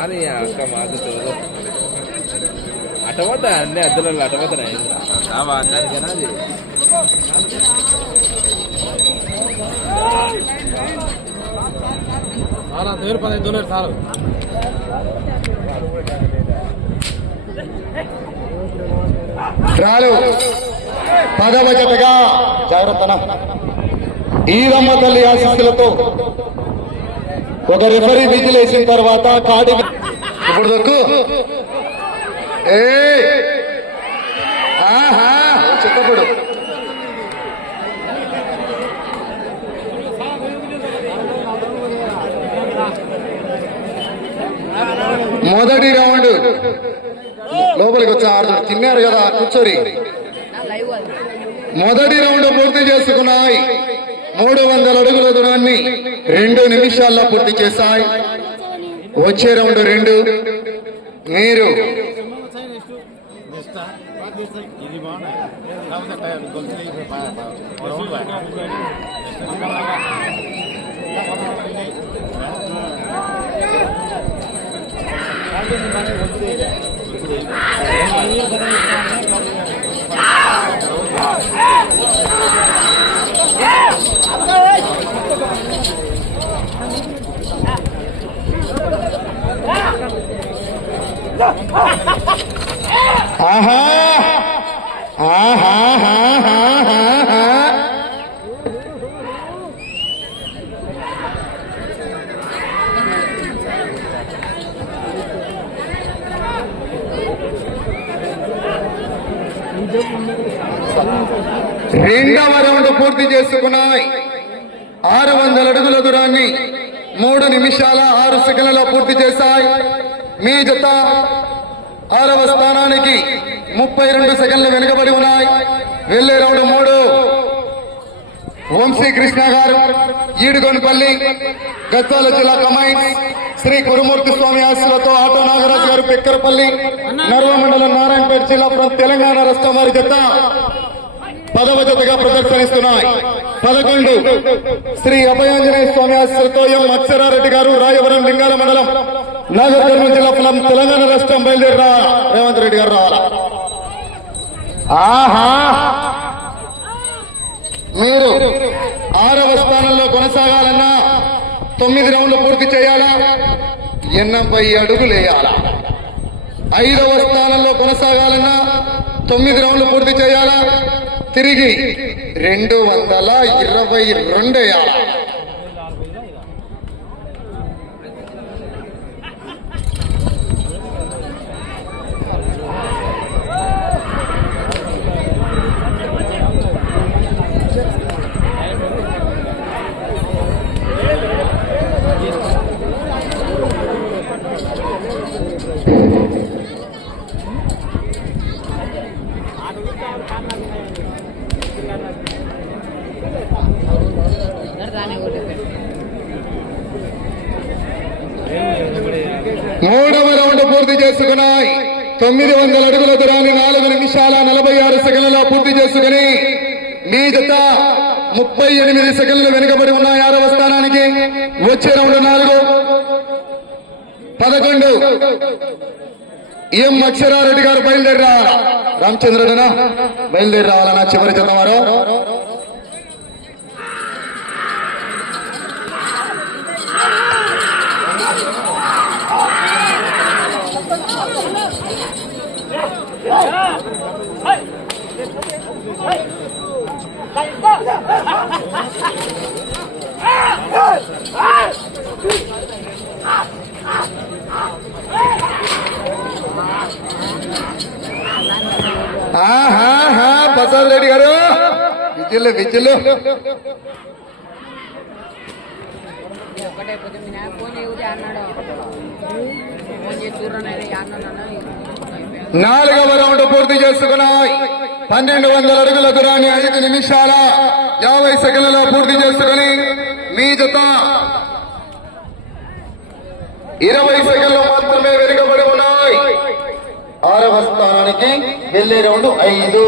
అని అక్క మాతో అటపోతా అన్ని అద్దెలలో అటపోతున్నాయి దానికైనా అది చాలా దేవుడు పదహైదు దూరం చాలు రాలు. పదవ జతగా జాగ్రత్తనం. ఈరమ్మ తల్లి ఆశీస్సులతో ఒక రిఫరీ విజిల్ వేసిన తర్వాత కాడి ఇప్పుడు దొక్కు ఏ ఆహా మొదటి రౌండ్. లోపలికి వచ్చి ఆడుతున్నారు తిన్నారు కదా కూర్చోరి. మొదటి రౌండ్ పూర్తి చేసుకున్నాయి. మూడు వందల అడుగుల దూరాన్ని రెండు నిమిషాల్లో పూర్తి చేశాయి. వచ్చే రౌండ్ రెండు. మీరు. ఇది బాగున్నాయి కాకపోతే గొంతు ఆహా ఆహాహాహాహా. రెండవ రౌండ్ పూర్తి చేసుకున్నాయి. ఆరు వందల అడుగుల దూరాన్ని మూడు నిమిషాల ఆరు సెకండ్లలో పూర్తి చేశాయి. మీ జత ఆరవ స్థానానికి ముప్పై రెండు సెకండ్లు వెనుకబడి ఉన్నాయి. వెళ్ళే రౌండ్ మూడు. వంశీ కృష్ణ గారు ఈడుగొనపల్లి గద్వాల జిల్లా కమైన్స్ శ్రీ గురుమూర్తి స్వామి ఆశీలతో ఆటో నాగరాజు గారు పెక్కరపల్లి నర్వ మండలం నారాయణపేట జిల్లా తెలంగాణ రాష్ట్రం వారి జత పదవ జతగా ప్రదర్శనిస్తున్నాయి. పదకొండు శ్రీ అభయాంజనేయ స్వామి ఆశీస్సులతో ఎం అక్షరారెడ్డి గారు రాయవరం లింగాల మండలం నాగర్ కర్నూలు జిల్లా ఫలం తెలంగాణ రాష్ట్రం బయలుదేరి రేవంత్ రెడ్డి గారు రావాలా? ఆహా! మీరు ఆరవ స్థానంలో కొనసాగాలన్నా తొమ్మిది రౌండ్లు పూర్తి చేయాలా? ఎనభై అడుగులు వేయాలా? ఐదవ స్థానంలో కొనసాగాలన్నా తొమ్మిది రౌండ్లు పూర్తి చేయాలా? తిరిగి రెండు వందల ఇరవై రెండు వేయాలా మూడవ రౌండ్ పూర్తి చేసుకున్నాయి తొమ్మిది వందల అడుగుల దూరాన్ని నాలుగు నిమిషాల నలభై ఆరు సెకండ్లలో పూర్తి చేసుకుని మీ జత ముప్పై ఎనిమిది సెకండ్లు వెనుకబడి ఉన్నాయి. ఆరవ స్థానానికి వచ్చే రౌండ్ నాలుగు. పదకొండు. ఎం అక్షరారెడ్డి గారు బయలుదేరి. రావాలా రామచంద్రుడనా బయలుదేరి రావాలన్నా చివరి చెందవారు ప్రసాద్ రెడ్డి గారు. విద్యలు విద్యలు ఒకటే పోతే మీ నాన్న ఫోన్ చేయకపోతే అన్నాడు నాలుగవ రౌండ్ పూర్తి చేసుకున్నాయి. పన్నెండు వందల అడుగుల దూరాన్ని ఐదు నిమిషాల యాభై సెకండ్లలో పూర్తి చేసుకుని మీ జత ఇరవై సెకండ్లు మాత్రమే వెనుకబడి ఉన్నాయి. ఆరవ స్థానానికి వెళ్ళే రౌండ్ ఐదు.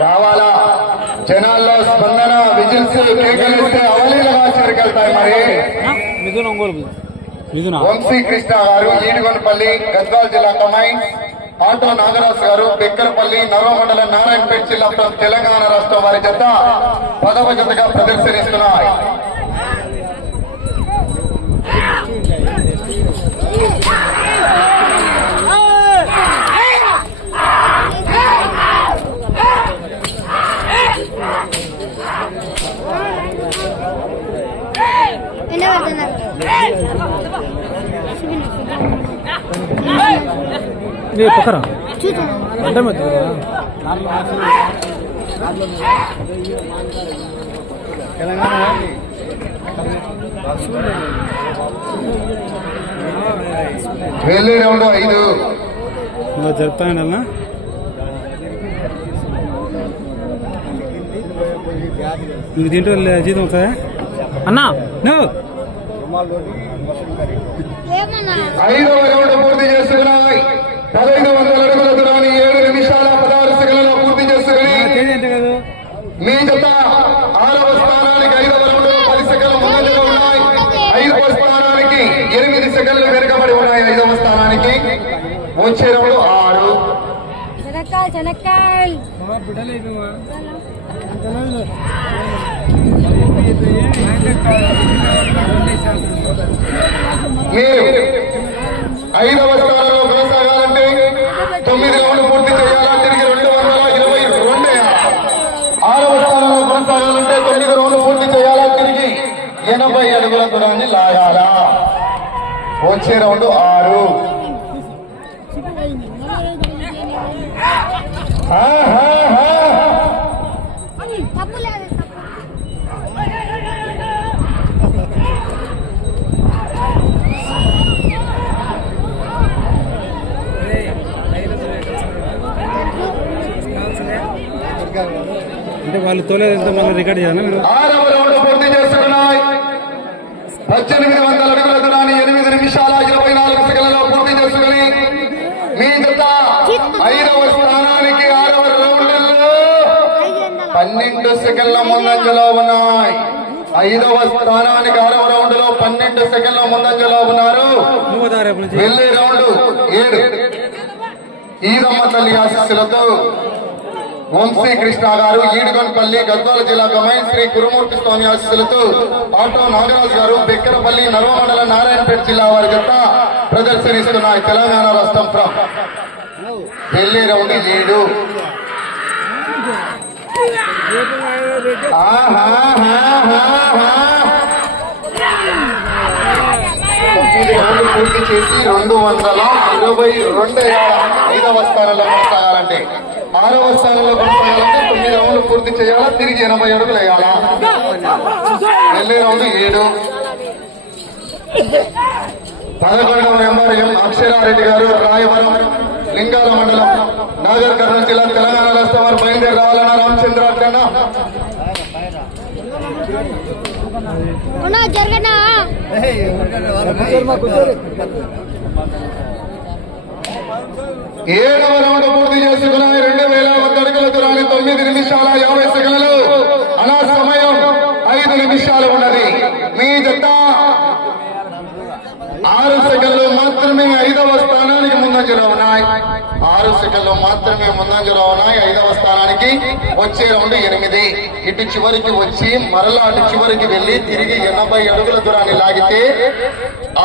రావాలా? జనాల్లో స్పందన విజిల్స్ కేకలిస్తే అవలీలగా చిరికెళ్తాయి మరి. మిథున్ వంశీ కృష్ణ గారు ఈడుగొండపల్లి గద్వాల జిల్లా కమైన్స్ ఆటో నాగరాజు గారు బెక్కరపల్లి నర్వమండల నారాయణపేట జిల్లా తెలంగాణ రాష్ట్రం వారి జత పదవ జతగా ప్రదర్శనిస్తున్నాయి. చూసాను వెళ్ళే రౌండ్ ఐదు. జరుపుతానన్నా నువ్వు దీంట్లో జీతం వస్తుందా అన్నా! నువ్వు! ఐదవ రౌండ్ పూర్తి పదహైదు వందల అడుగుల దూరాన్ని ఏడు నిమిషాల పదహారు సెకండ్లలో పూర్తి చేసుకుని మీ జత ఆరవ స్థానానికి ఐదవ రౌండ్ పది సెకండ్లు ముందంజలో ఉన్నాయి. ఐదవ స్థానానికి ఎనిమిది సెకండ్లు వెనుకబడి ఉన్నాయి ఐదవ స్థానానికి. వచ్చే రౌండ్ ఆరు. మీరు ఐదవ స్థానంలో కొనసాగాలంటే తొమ్మిది రౌండ్లు పూర్తి చేయాలా తిరిగి రెండు వందల ఇరవై రెండు ఆరవ స్థానంలో కొనసాగాలంటే తొమ్మిది రౌండ్లు పూర్తి చేయాలా? తిరిగి ఎనభై అడుగుల దూరాన్ని లాగాలా? వచ్చే రౌండ్ ఆరు. ఆహాహా. అంటే వాళ్ళు తోలేదు మళ్ళీ రికార్డ్ చేయాలా పూర్తి చేసుకున్నాయి. పద్దెనిమిది వందల అడుగుల దూరాన్ని ఎనిమిది నిమిషాల ఇరవై నాలుగు సెకండ్లలో పూర్తి చేసుకుని మీ జత ఐదవ స్థానానికి ఆరవ రౌండ్లలో పన్నెండు సెకండ్ల ముందంజలో ఉన్నాయి. ఐదవ స్థానానికి ఆరవ రౌండ్లో పన్నెండు సెకండ్ల ముందంజలో ఉన్నారు. వెళ్ళే రౌండ్ ఏడు. ఈరమ్మ తల్లి ఆశీస్సులతో వంశీ కృష్ణ గారు ఈడుగొనపల్లి గద్వాల జిల్లా గమై శ్రీ గురుమూర్తి స్వామి ఆశీస్సులతో ఆటో నాగరాజు గారు బెక్కరపల్లి నర్వమండల నారాయణపేట జిల్లా వారి జత ప్రదర్శనిస్తున్నాయి తెలంగాణ రాష్ట్రం ఫ్రం. ఢిల్లీ రౌండ్ ఏడు. పూర్తి చేసి రెండు వందల ఇరవై రెండు ఐదవ స్థానంలో కొనసాగాలంటే ఆరవ స్థానంలో కొనసాగాలంటే తొమ్మిది రౌండ్లు పూర్తి చేయాలా? తిరిగి ఎనభై అడుగులు వేయాలా? వెళ్ళే రౌండ్ ఏడు. పదకొండవ నెంబర్ ఎం అక్షరారెడ్డి గారు రాయవరం లింగాల మండలం నాగర్ కర్నూలు జిల్లా తెలంగాణ రాష్ట్రం వారు బయలుదేరి రావాలన్నా రామచంద్ర జరగనా? ఏడవ రౌండ్ పూర్తి చేసుకున్నాయి రెండు వేల వంద అడుగుల దూరాన్ని తొమ్మిది నిమిషాల యాభై సెకండ్లు. అలా సమయం ఐదు నిమిషాలు ఉన్నది. మీ జత ఆరు సెకండ్లు మాత్రమే ఐదవ స్థానానికి ముందంజలో ఉన్నాయి. ఆరు సెకండ్లు మాత్రమే ముందంజలో ఉన్నాయి. ఐదవ స్థానానికి వచ్చే రౌండ్ ఎనిమిది. ఇటు చివరికి వచ్చి మరలా అటు చివరికి వెళ్ళి తిరిగి ఎనభై అడుగుల దూరాన్ని లాగితే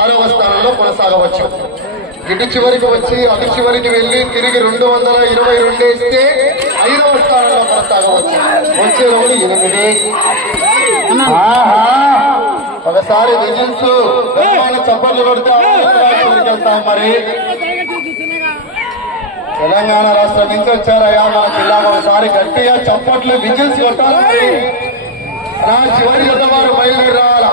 ఆరవ స్థానంలో కొనసాగవచ్చు. ఇటు చివరికి వచ్చి అటు చివరికి వెళ్ళి తిరిగి రెండు వందల ఇరవై రెండు వేస్తే ఐదవ స్థానంలో కొనసాగవచ్చు. వచ్చే రౌండ్ ఎనిమిది! ఒకసారి విజిల్స్ చప్పట్లు కొడితే వెళ్తాం మరి. తెలంగాణ రాష్ట్రం నుంచి వచ్చారయ్యా మన జిల్లాలో ఒకసారి గట్టిగా చప్పట్లు విజిల్స్ కొట్టాలి చివరి జత వారు బయలుదేరి రావాలా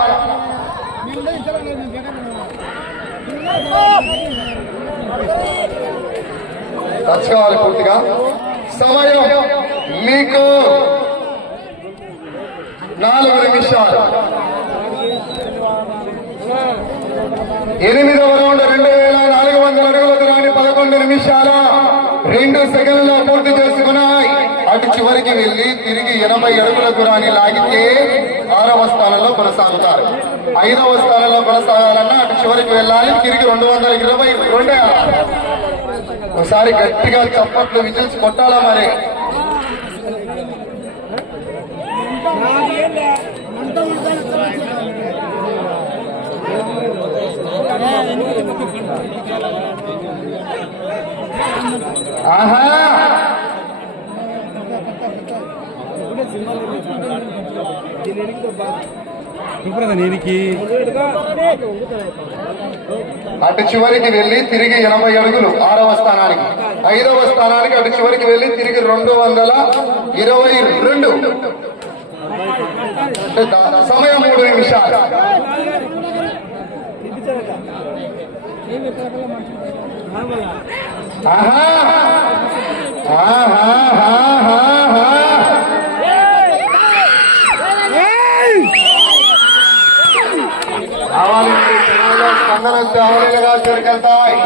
రచ్చుకోవాలి పూర్తిగా. సమయం మీకు నాలుగు నిమిషాలు. ఎనిమిదవ రౌండ్ రెండు వేల నాలుగు వందల అడుగుల రాని పదకొండు నిమిషాల రెండు సెకండ్లలో పూర్తి చేసుకున్నాయి. అటు చివరికి వెళ్ళి తిరిగి ఎనభై అడుగులకు రాని లాగితే ఆరవ స్థానంలో కొనసాగుతారు. ఐదవ స్థానంలో కొనసాగాలన్నా అటు చివరికి వెళ్ళాలి. తిరిగి రెండు వందల ఇరవై రెండే. ఒకసారి గట్టిగా చప్పట్లు విజిల్స్ కొట్టాలా మరి? ఆహా! ఇప్పుడు నేనికి అటు చివరికి వెళ్ళి తిరిగి ఎనభై అడుగులు ఆరవ స్థానానికి. ఐదవ స్థానానికి అటు చివరికి వెళ్ళి తిరిగి రెండు వందల ఇరవై రెండు. సమయం మూడు నిమిషాలు. ఆహా! ఆహా! ఆహా! మరి కావాలి. స్పందన కావాలి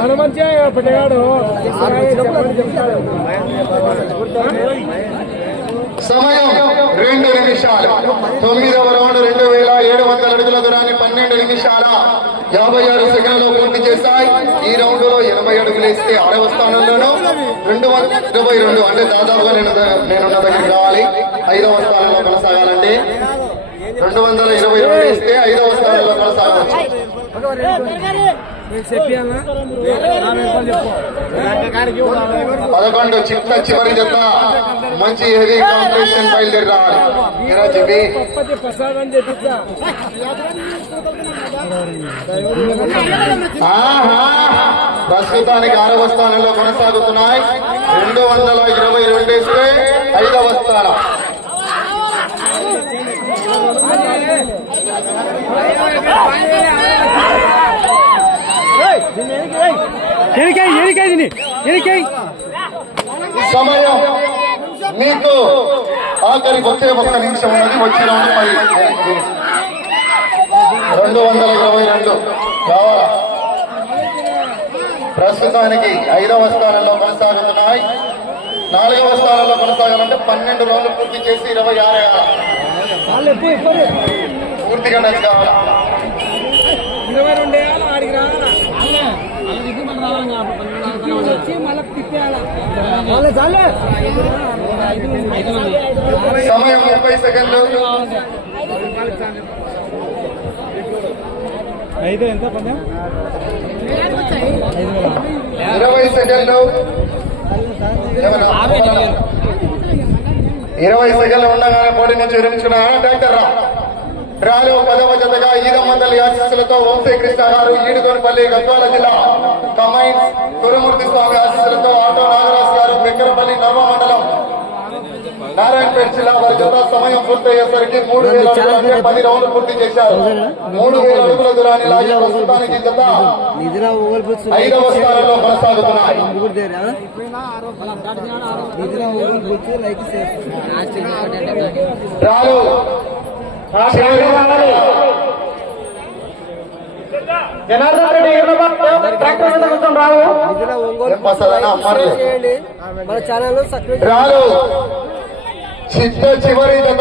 మన మంచిగా పెట్టగాడు సమయం రెండు నిమిషాలు. తొమ్మిదవ రౌండ్ రెండు వేల ఏడు వందల అడుగుల దూరాన్ని పన్నెండు నిమిషాల యాభై ఆరు సెకండ్లలో పూర్తి చేశాయి. ఈ రౌండ్లో ఎనభై అడుగులు వేస్తే ఆరవ స్థానంలోను రెండు వందల ఇరవై రెండు. అంటే దాదాపుగా నేను నేనున్న దగ్గరికి రావాలి. ఐదవ స్థానంలో కొనసాగాలంటే రెండు వందల ఇరవై రెండు వేస్తే ఐదవ స్థానంలో కొనసాగవచ్చు. పదకొండు చిట్ట చివరి జత మంచి హెవీ కాంపిటీషన్ బయలుదేరి రావాలి చెప్పి ప్రస్తుతానికి ఆరవ స్థానంలో కొనసాగుతున్నాయి. రెండు వందల ఇరవై రెండు వేస్తే ఐదవ స్థానం. ఎనికాయ ఎనికాయ తిని ఎనికాయ సమయం. మీకు ఆఖరికి వచ్చే ఒక్క నిమిషం ఉన్నది. వచ్చే రౌండ్ పది రెండు వందల ఇరవై రెండు. కావాలా ప్రస్తుతానికి ఐదవ స్థానంలో కొనసాగుతున్నాయి. నాలుగవ స్థానంలో కొనసాగాలంటే పన్నెండు రోజులు పూర్తి చేసి ఇరవై ఆరు పూర్తిగా టచ్ కావాలా ఇరవై రెండు వేయాలి ఆడికి రావాలా వచ్చి మళ్ళీ తిప్పేయాలి చాలే సమయం ముప్పై సెకండ్లు. ఐదు ఎంత ఇరవై సెకండ్లు? ఇరవై సెకండ్లు ఉండగానే పోటీ నుంచి విరమించుకున్నారా? డాక్టర్ రా. రాలో పదవ జతగా ఈదమందలి ఆశీస్సులతో వంశీ కృష్ణ గారు ఈడుగోనపల్లి గద్వాల జిల్లా కమైన్స్ కురుమూర్తి స్వామి ఆశీస్సులతో ఆటో నాగరాజు గారు బెక్కరపల్లి నర్వ మండలం నారాయణపేట జిల్లా వారి జత సమయం పూర్తయ్యేసరికి మూడు వేల అడుగులు అంటే పది రౌండ్లు పూర్తి చేశారు. మూడు వేల అడుగుల దూరాన్ని లాగి ప్రస్తుతానికి జత ఐదవ స్థానంలో కొనసాగుతున్నాయి. రాలు జనార్దన్ రెడ్డి ట్రాక్టర్ మీద కొంచెం రావు. ఏం పసదనా అమ్మర్లే మన ఛానల్ చిట్ట చివరి